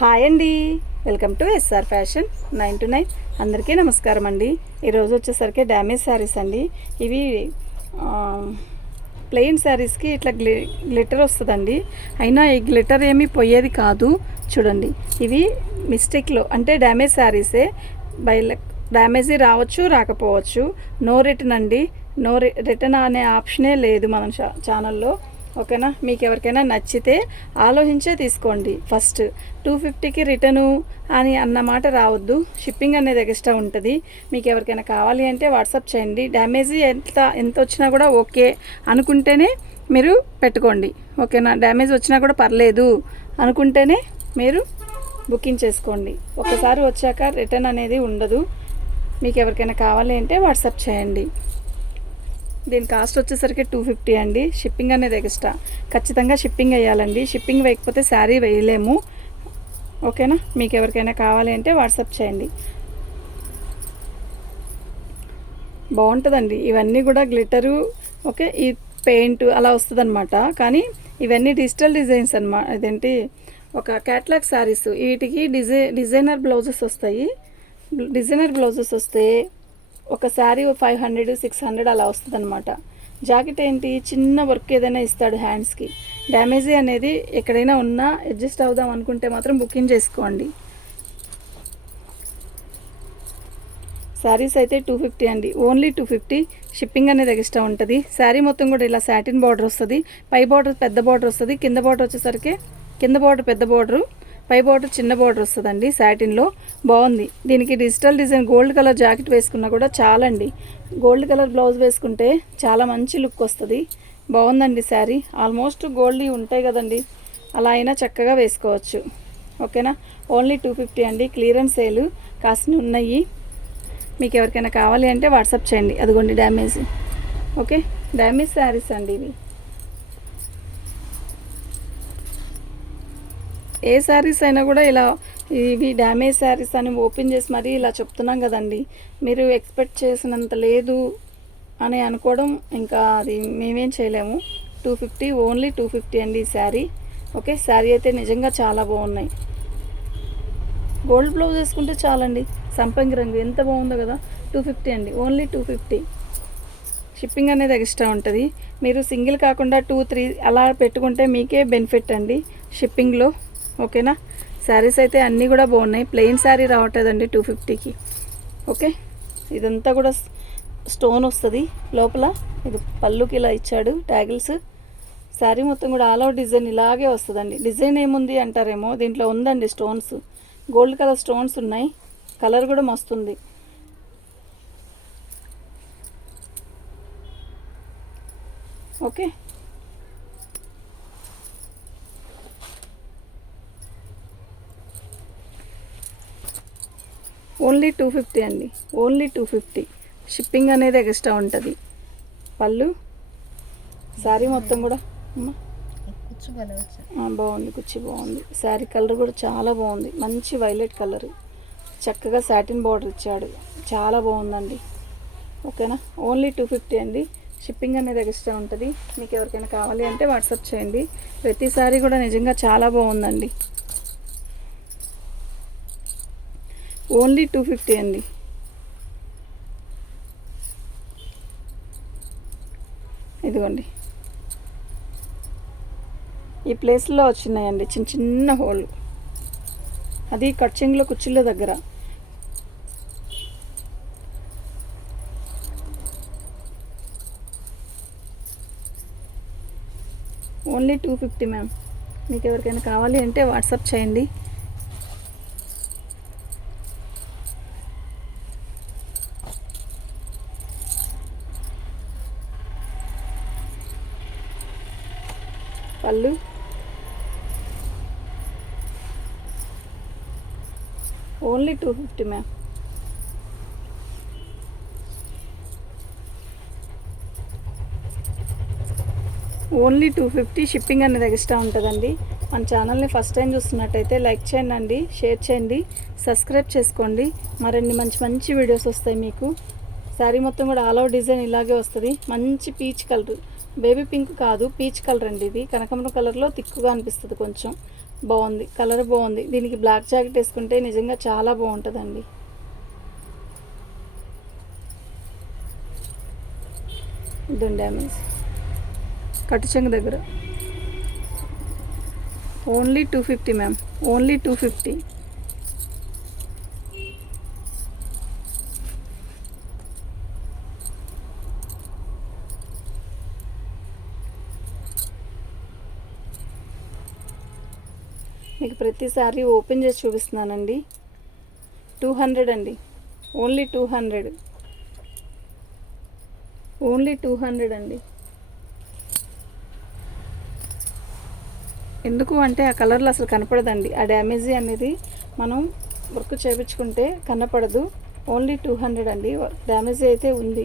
Hi అండి, welcome to SR fashion 9 to 9. అందరికీ నమస్కారం అండి. ఈరోజు వచ్చేసరికి డ్యామేజ్ శారీస్ అండి. ఇవి ప్లెయిన్ శారీస్కి ఇట్లా గ్లిటర్ వస్తుందండి. అయినా ఈ గ్లిటర్ ఏమీ పోయేది కాదు. చూడండి, ఇవి మిస్టేక్లో అంటే డ్యామేజ్ శారీసే. డ్యామేజీ రావచ్చు, రాకపోవచ్చు. నో రిటర్న్ అండి. నో రిటర్న్ అనే ఆప్షనే లేదు మన ఛానల్లో. ఓకేనా? మీకు ఎవరికైనా నచ్చితే ఆలోచించే తీసుకోండి. ఫస్ట్ 250కి రిటర్ను అని అన్నమాట రావద్దు. షిప్పింగ్ అనేది ఎక్స్ట్రా ఉంటుంది. మీకు ఎవరికైనా కావాలి అంటే వాట్సాప్ చేయండి. డ్యామేజీ ఎంత వచ్చినా కూడా ఓకే అనుకుంటేనే మీరు పెట్టుకోండి. ఓకేనా? డ్యామేజ్ వచ్చినా కూడా పర్లేదు అనుకుంటేనే మీరు బుకింగ్ చేసుకోండి. ఒకసారి వచ్చాక రిటర్న్ అనేది ఉండదు. మీకు ఎవరికైనా కావాలి అంటే వాట్సాప్ చేయండి. దీని కాస్ట్ వచ్చేసరికి 250 అండి. షిప్పింగ్ అనేది ఎక్స్ట్రా. ఖచ్చితంగా షిప్పింగ్ వేయాలండి. షిప్పింగ్ వేయకపోతే శారీ వేయలేము. ఓకేనా? మీకు ఎవరికైనా కావాలి అంటే వాట్సాప్ చేయండి. బాగుంటుందండి. ఇవన్నీ కూడా గ్లిటరు, ఓకే, ఈ పెయింట్ అలా వస్తుంది అనమాట. కానీ ఇవన్నీ డిజిటల్ డిజైన్స్ అనమాట. ఇదేంటి, ఒక క్యాట్లాగ్ శారీస్. వీటికి డిజైనర్ బ్లౌజెస్ వస్తాయి. డిజైనర్ బ్లౌజెస్ వస్తే ఒక శారీ 500, 600 అలా వస్తుంది అనమాట. జాకెట్ ఏంటి, చిన్న వర్క్ ఏదైనా ఇస్తాడు హ్యాండ్స్కి. డ్యామేజీ అనేది ఎక్కడైనా ఉన్నా అడ్జస్ట్ అవుదాం అనుకుంటే మాత్రం బుకింగ్ చేసుకోండి. శారీస్ అయితే 250 అండి. ఓన్లీ 250. షిప్పింగ్ అనేది ఎక్స్ట్రా ఉంటుంది. శారీ మొత్తం కూడా ఇలా సాటిన్ బార్డర్ వస్తుంది. పై బార్డర్ పెద్ద బార్డర్ వస్తుంది. కింద బార్డర్ వచ్చేసరికి కింద బార్డర్ పెద్ద బార్డరు, పై బార్డర్ చిన్న బార్డర్ వస్తుందండి. సాటిన్లో బాగుంది. దీనికి digital design gold colour jacket వేసుకున్నా కూడా చాలండి. గోల్డ్ కలర్ బ్లౌజ్ వేసుకుంటే చాలా మంచి లుక్ వస్తుంది. బాగుందండి శారీ. ఆల్మోస్ట్ గోల్డ్ ఉంటాయి కదండి, అలా అయినా చక్కగా వేసుకోవచ్చు. ఓకేనా? ఓన్లీ 250 అండి. క్లియరెన్స్ సేల్ కాస్ట్ని ఉన్నాయి. మీకు ఎవరికైనా కావాలి అంటే వాట్సాప్ చేయండి. అదిగోండి డ్యామేజ్. ఓకే, డ్యామేజ్ శారీస్ అండి ఇవి. ఏ శారీస్ అయినా కూడా ఇలా ఇవి డ్యామేజ్ శారీస్ అని ఓపెన్ చేసి మరీ ఇలా చెప్తున్నాం కదండి. మీరు ఎక్స్పెక్ట్ చేసినంత లేదు అని అనుకోవడం, ఇంకా అది మేమేం చేయలేము. 250, ఓన్లీ 250 అండి ఈ శారీ. ఓకే, శారీ అయితే నిజంగా చాలా బాగున్నాయి. గోల్డ్ బ్లౌజ్ వేసుకుంటే చాలండి. సంపంగి రంగు ఎంత బాగుందో కదా. 250 అండి. ఓన్లీ 250. షిప్పింగ్ అనేది ఎక్స్ట్రా ఉంటుంది. మీరు సింగిల్ కాకుండా 2, 3 అలా పెట్టుకుంటే మీకే బెనిఫిట్ అండి షిప్పింగ్లో. ఓకేనా? శారీస్ అయితే అన్నీ కూడా బాగున్నాయి. ప్లెయిన్ శారీ రావట్లేదండి 250కి. ఓకే, ఇదంతా కూడా స్టోన్ వస్తుంది లోపల. ఇది పళ్ళుకి ఇలా ఇచ్చాడు ట్యాగిల్స్. శారీ మొత్తం కూడా ఆల్ అవుట్ డిజైన్ ఇలాగే వస్తుందండి. డిజైన్ ఏముంది అంటారేమో, దీంట్లో ఉందండి స్టోన్స్. గోల్డ్ కలర్ స్టోన్స్ ఉన్నాయి. కలర్ కూడా మస్తుంది. ఓకే, ఓన్లీ 250 అండి. ఓన్లీ 250. షిప్పింగ్ అనేది ఎక్స్ట్రా ఉంటుంది. పళ్ళు, శారీ మొత్తం కూడా బాగుంది. కుచ్చి బాగుంది. శారీ కలర్ కూడా చాలా బాగుంది. మంచి వైలెట్ కలర్. చక్కగా సాటిన్ బార్డర్ ఇచ్చాడు. చాలా బాగుందండి. ఓకేనా? ఓన్లీ 250 అండి. షిప్పింగ్ అనేది ఎక్స్ట్రా ఉంటుంది. మీకు ఎవరికైనా కావాలి అంటే వాట్సాప్ చేయండి. ప్రతి శారీ కూడా నిజంగా చాలా బాగుందండి. ఓన్లీ 250 అండి. ఇదిగోండి, ఈ ప్లేస్లో వచ్చినాయండి చిన్న చిన్న హోల్. అది కట్చింగ్లో కుర్చీల దగ్గర. Only 250 ma'am. మీకు ఎవరికైనా కావాలి అంటే వాట్సాప్ చేయండి. పళ్ళు, ఓన్లీ 250 మ్యామ్. ఓన్లీ 250. షిప్పింగ్ అనేది ఎక్స్ట్రా ఉంటుందండి. మన ఛానల్ని ఫస్ట్ టైం చూస్తున్నట్టయితే లైక్ చేయండి, షేర్ చేయండి, సబ్స్క్రైబ్ చేసుకోండి. మరిన్ని మంచి మంచి వీడియోస్ వస్తాయి మీకు. శారీ మొత్తం కూడా ఆల్ అవుట్ డిజైన్ ఇలాగే వస్తుంది. మంచి పీచ్ కలర్, బేబీ పింక్ కాదు, పీచ్ కలర్ అండి. ఇది కనకాంబరం కలర్లో తిక్కుగా అనిపిస్తుంది కొంచెం. బాగుంది, కలర్ బాగుంది. దీనికి బ్లాక్ జాకెట్ వేసుకుంటే నిజంగా చాలా బాగుంటుందండి. ఇది డ్యామేజ్ కట్టు చెంగు దగ్గర ఓన్లీ 250 మ్యామ్, ఓన్లీ 250. మీకు ప్రతిసారి ఓపెన్ చేసి చూపిస్తున్నానండి. 200 అండి, ఓన్లీ 200, ఓన్లీ 200 అండి. ఎందుకు అంటే ఆ కలర్లో అసలు కనపడదండి. ఆ డ్యామేజీ అనేది మనం వర్క్ చేయించుకుంటే కనపడదు. ఓన్లీ 200 అండి. డ్యామేజీ అయితే ఉంది,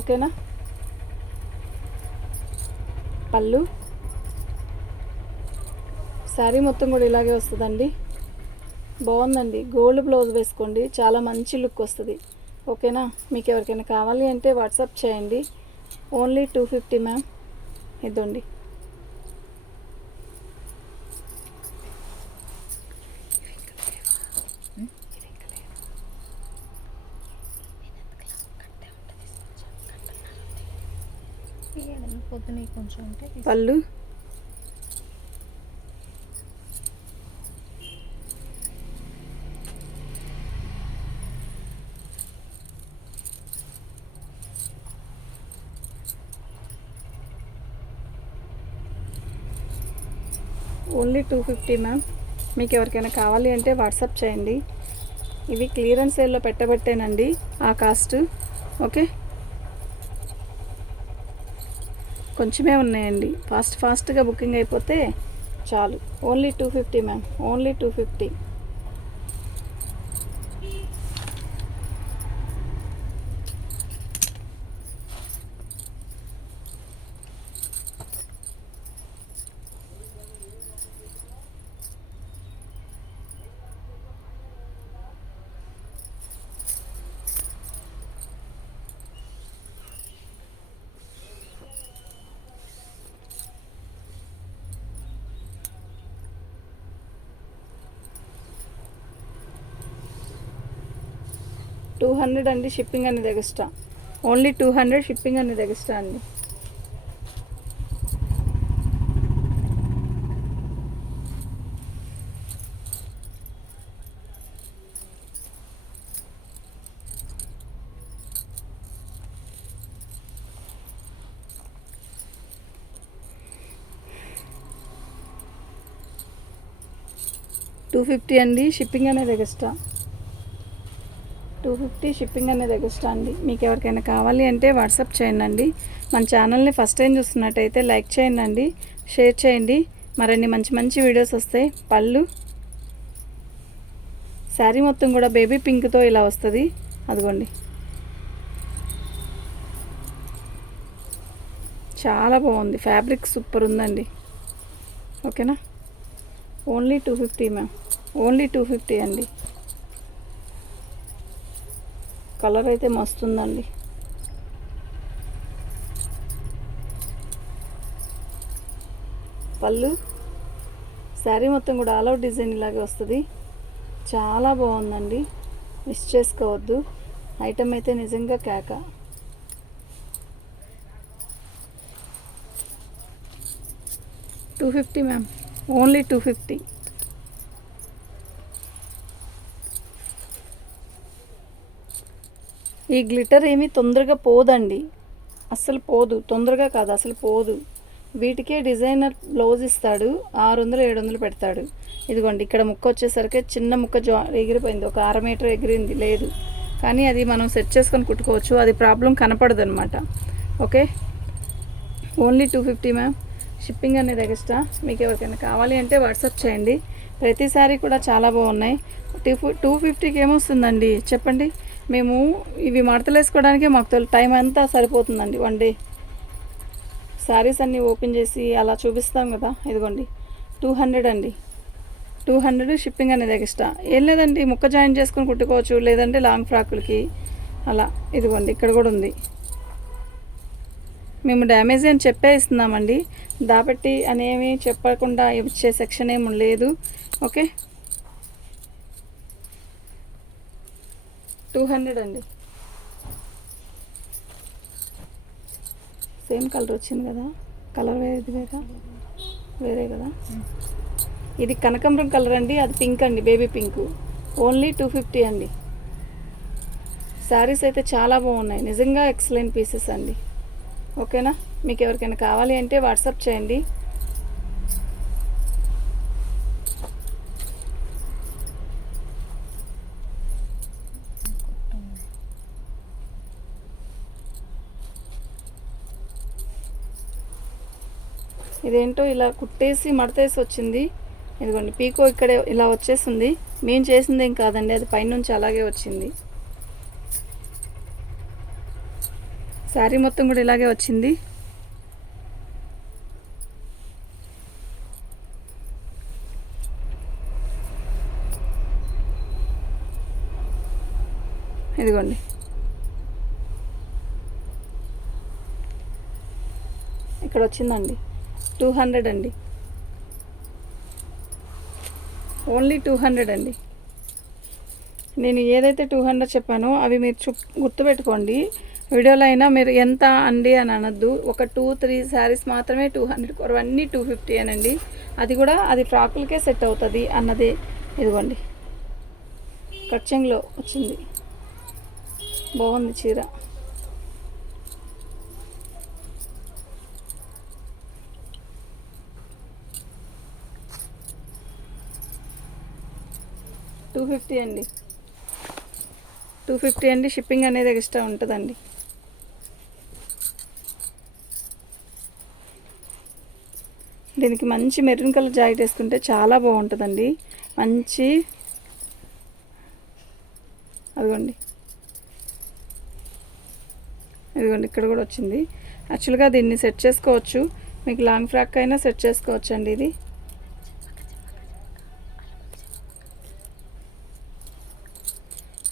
ఓకేనా. పళ్ళు శారీ మొత్తం కూడా ఇలాగే వస్తుందండి. బాగుందండి. గోల్డ్ బ్లౌజ్ వేసుకోండి, చాలా మంచి లుక్ వస్తుంది, ఓకేనా. మీకు ఎవరికైనా కావాలి అంటే వాట్సాప్ చేయండి. Only 250 ma'am. ఇదండి. పళ్ళు ఓన్లీ 250 మ్యామ్. మీకు ఎవరికైనా కావాలి అంటే వాట్సాప్ చేయండి. ఇవి క్లియరెన్స్ సేల్లో పెట్టబట్టేనండి ఆ కాస్ట్, ఓకే. కొంచెమే ఉన్నాయండి, ఫాస్ట్గా బుకింగ్ అయిపోతే చాలు. Only 250 ma'am, only 250. $200 అండి, షిప్పింగ్ అనేది ఎక్స్ట్రా. ఓన్లీ 200, షిప్పింగ్ అనేది ఎక్స్ట్రా అండి. $250 అండి, షిప్పింగ్ అనేది ఎక్స్ట్రా. 250, షిప్పింగ్ అనేది ఎక్స్ట్రా అండి. మీకు ఎవరికైనా కావాలి అంటే వాట్సాప్ చేయండి. మన ఛానల్ని ఫస్ట్ టైం చూస్తున్నట్టయితే లైక్ చేయండి, షేర్ చేయండి. మరిన్ని మంచి వీడియోస్ వస్తాయి. పళ్ళు శారీ మొత్తం కూడా బేబీ పింక్తో ఇలా వస్తుంది, అదిగోండి. చాలా బాగుంది, ఫ్యాబ్రిక్ సూపర్ ఉందండి, ఓకేనా. ఓన్లీ 250 మ్యామ్, ఓన్లీ 250 అండి. కలర్ అయితే మస్తు ఉందండి. పళ్ళు శారీ మొత్తం కూడా ఆల్ అవుట్ డిజైన్ ఇలాగే వస్తుంది, చాలా బాగుందండి. మిస్ చేసుకోవద్దు, ఐటమ్ అయితే నిజంగా కేక. $250 మ్యామ్, ఓన్లీ 250. ఈ గ్లిటర్ ఏమీ తొందరగా పోదండి, అస్సలు పోదు, తొందరగా కాదు అసలు పోదు. వీటికే డిజైనర్ బ్లౌజ్ ఇస్తాడు, 600-700 పెడతాడు. ఇదిగోండి, ఇక్కడ ముక్క వచ్చేసరికి చిన్న ముక్క ఎగిరిపోయింది, ఒక 1/2 మీటర్ ఎగిరింది లేదు, కానీ అది మనం సెట్ చేసుకొని కుట్టుకోవచ్చు, అది ప్రాబ్లం కనపడదు అనమాట, ఓకే. ఓన్లీ 250 మ్యామ్, షిప్పింగ్ అనేది ఎక్స్ట్రా. మీకు ఎవరికైనా కావాలి అంటే వాట్సాప్ చేయండి. ప్రతిసారి కూడా చాలా బాగున్నాయి. 250కి ఏమొస్తుందండి చెప్పండి. మేము ఇవి మడతలు వేసుకోవడానికే మాకు టైం అంతా సరిపోతుందండి, 1 డే. శారీస్ అన్నీ ఓపెన్ చేసి అలా చూపిస్తాం కదా. ఇదిగోండి 200 అండి, 200, షిప్పింగ్ అనేది ఎక్స్ట్రా. ఏం లేదండి, ముక్క జాయిన్ చేసుకొని కుట్టుకోవచ్చు, లేదంటే లాంగ్ ఫ్రాకులకి అలా. ఇదిగోండి ఇక్కడ కూడా ఉంది, మేము డ్యామేజ్ అని చెప్పే ఇస్తున్నామండి, దాబట్టి అనేవి చెప్పకుండా ఇచ్చే సెక్షన్ ఏమి లేదు. ఓకే, 200 అండి. సేమ్ కలర్ వచ్చింది కదా, కలర్ వేరే కదా. ఇది కనకాంబరం కలర్ అండి, అది పింక్ అండి, బేబీ పింక్. ఓన్లీ 250 అండి. శారీస్ అయితే చాలా బాగున్నాయి, నిజంగా ఎక్సలెంట్ పీసెస్ అండి. ఓకేనా, మీకు ఎవరికైనా కావాలి అంటే వాట్సాప్ చేయండి. ఇదేంటో ఇలా కుట్టేసి మడతేసి వచ్చింది. ఇదిగోండి పీకో ఇక్కడే ఇలా వచ్చేసింది. మేము చేసింది ఏం కాదండి, అది పైనుంచి అలాగే వచ్చింది. శారీ మొత్తం కూడా ఇలాగే వచ్చింది. ఇదిగోండి, ఇక్కడ వచ్చిందండి 200 అండి. ఓన్లీ 200 అండి. నేను ఏదైతే 200 చెప్పానో అవి మీరు గుర్తుపెట్టుకోండి. వీడియోలో అయినా మీరు ఎంత అండి అని అనొద్దు. ఒక 2-3 శారీస్ మాత్రమే 200, అవన్నీ 250 అనండి. అది కూడా అది ఫ్రాకులకే సెట్ అవుతుంది అన్నది. ఇదిగోండి, కట్చెంగ్లో వచ్చింది, బాగుంది చీర. $250 అండి, 250 అండి. షిప్పింగ్ అనేది ఎక్స్ట్రా ఉంటుందండి. దీనికి మంచి మెరూన్ కలర్ జాకెట్ వేసుకుంటే చాలా బాగుంటుందండి. మంచి అదిగోండి, ఇదిగోండి ఇక్కడ కూడా వచ్చింది. యాక్చువల్గా దీన్ని సెట్ చేసుకోవచ్చు, మీకు లాంగ్ ఫ్రాక్ అయినా సెట్ చేసుకోవచ్చు అండి. ఇది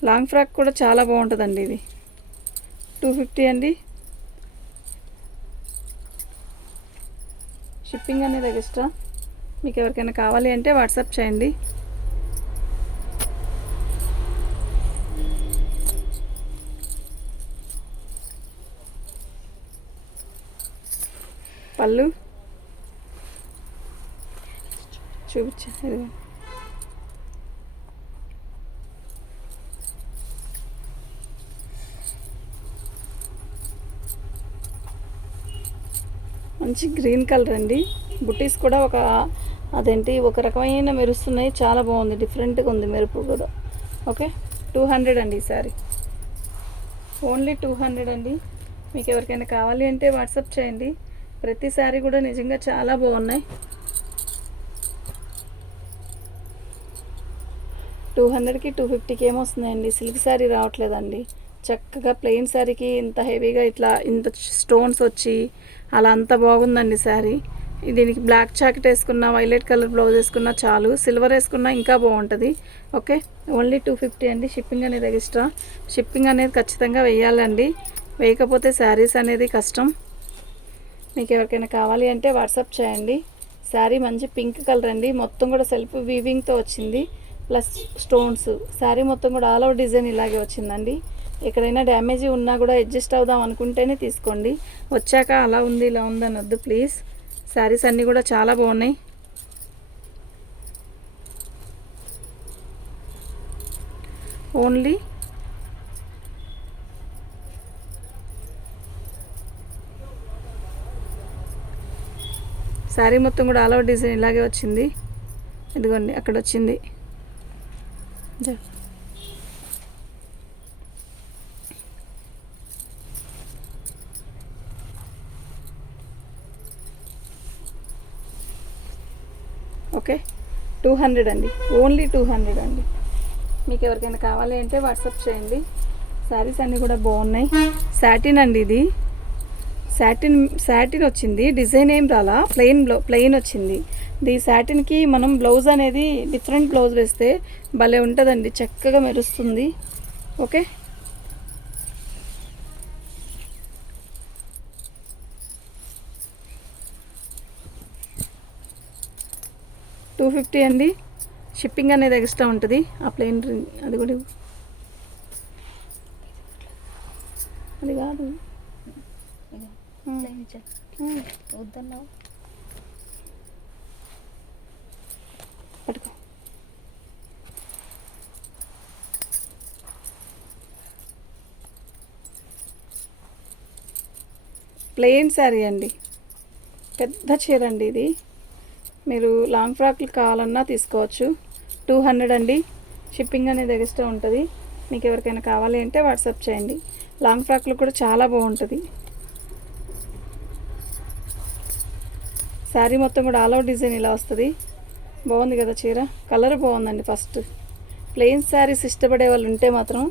లాంగ్ ఫ్రాక్ కూడా చాలా బాగుంటుందండి. ఇది 250 అండి. షిప్పింగ్ అనేది ఎక్స్ట్రా. మీకు ఎవరికైనా కావాలి అంటే వాట్సాప్ చేయండి. పళ్ళు చూపించా, ఇదిగో మంచి గ్రీన్ కలర్ అండి. బుటీస్ కూడా ఒక రకమైన మెరుస్తున్నాయి, చాలా బాగుంది, డిఫరెంట్గా ఉంది మెరుపు కూడా. ఓకే, 200 అండి ఈ సారీ. ఓన్లీ 200 అండి. మీకు ఎవరికైనా కావాలి అంటే వాట్సాప్ చేయండి. ప్రతి సారీ కూడా నిజంగా చాలా బాగున్నాయి. 200కి 250కి ఏమొస్తున్నాయండి, సిల్క్ శారీ రావట్లేదండి. చక్కగా ప్లెయిన్ శారీకి ఇంత హెవీగా ఇట్లా ఇంత స్టోన్స్ వచ్చి అలా అంత బాగుందండి శారీ. దీనికి బ్లాక్ జాకెట్ వేసుకున్న, వైలెట్ కలర్ బ్లౌజ్ వేసుకున్నా చాలు, సిల్వర్ వేసుకున్నా ఇంకా బాగుంటుంది. ఓకే, ఓన్లీ 250 అండి. షిప్పింగ్ అనేది ఎక్స్ట్రా. షిప్పింగ్ అనేది ఖచ్చితంగా వేయాలండి, వేయకపోతే శారీస్ అనేది కష్టం. మీకు ఎవరికైనా కావాలి అంటే వాట్సాప్ చేయండి. శారీ మంచి పింక్ కలర్ అండి, మొత్తం కూడా సెల్ఫ్ వీవింగ్తో వచ్చింది, ప్లస్ స్టోన్స్. శారీ మొత్తం కూడా ఆల్ ఓవర్ డిజైన్ ఇలాగే వచ్చిందండి. ఎక్కడైనా డ్యామేజ్ ఉన్నా కూడా అడ్జస్ట్ అవుదాం అనుకుంటేనే తీసుకోండి, వచ్చాక అలా ఉంది ఇలా ఉంది అనొద్దు ప్లీజ్. శారీస్ అన్నీ కూడా చాలా బాగున్నాయి. ఓన్లీ శారీ మొత్తం కూడా ఆల్ ఓవర్ డిజైన్ ఇలాగే వచ్చింది. ఇదిగోండి అక్కడ వచ్చింది. ఓకే, 200 అండి. ఓన్లీ 200 అండి. మీకు ఎవరికైనా కావాలి అంటే వాట్సాప్ చేయండి. శారీస్ అన్నీ కూడా బాగున్నాయి. సాటిన్ అండి, ఇది సాటిన్ వచ్చింది, డిజైన్ ఏం రాలా, ప్లెయిన్ వచ్చింది. ఈ సాటిన్కి మనం బ్లౌజ్ అనేది డిఫరెంట్ బ్లౌజ్ వేస్తే భలే ఉంటుందండి, చక్కగా మెరుస్తుంది. ఓకే, 250 అండి. షిప్పింగ్ అనేది ఎక్స్ట్రా ఉంటుంది. ఆ ప్లెయిన్ రింగ్ అది కూడా అది కాదు వద్దన్నావు పట్టుకో. ప్లెయిన్ శారీ అండి, పెద్ద చీర అండి ఇది. మీరు లాంగ్ ఫ్రాక్లు కావాలన్నా తీసుకోవచ్చు. 200 అండి. షిప్పింగ్ అనేది ఎక్స్ట్రా ఉంటుంది. మీకు ఎవరికైనా కావాలి అంటే వాట్సాప్ చేయండి. లాంగ్ ఫ్రాక్లు కూడా చాలా బాగుంటుంది. శారీ మొత్తం కూడా ఆల్ అవుట్ డిజైన్ ఇలా వస్తుంది. బాగుంది కదా చీర, కలర్ బాగుందండి. ఫస్ట్ ప్లెయిన్ శారీస్ ఇష్టపడే వాళ్ళు ఉంటే మాత్రం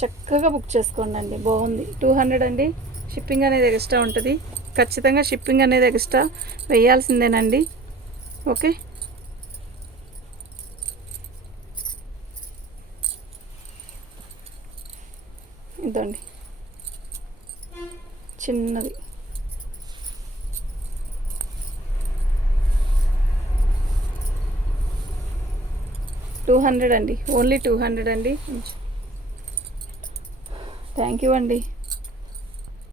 చక్కగా బుక్ చేసుకోండి అండి. బాగుంది. 200 అండి. షిప్పింగ్ అనేది ఎక్స్ట్రా ఉంటుంది. ఖచ్చితంగా షిప్పింగ్ అనేది ఎక్స్ట్రా వేయాల్సిందేనండి. ఓకే, ఇదండి చిన్నది. $200 అండి. ఓన్లీ 200 అండి. థ్యాంక్ యూ అండి.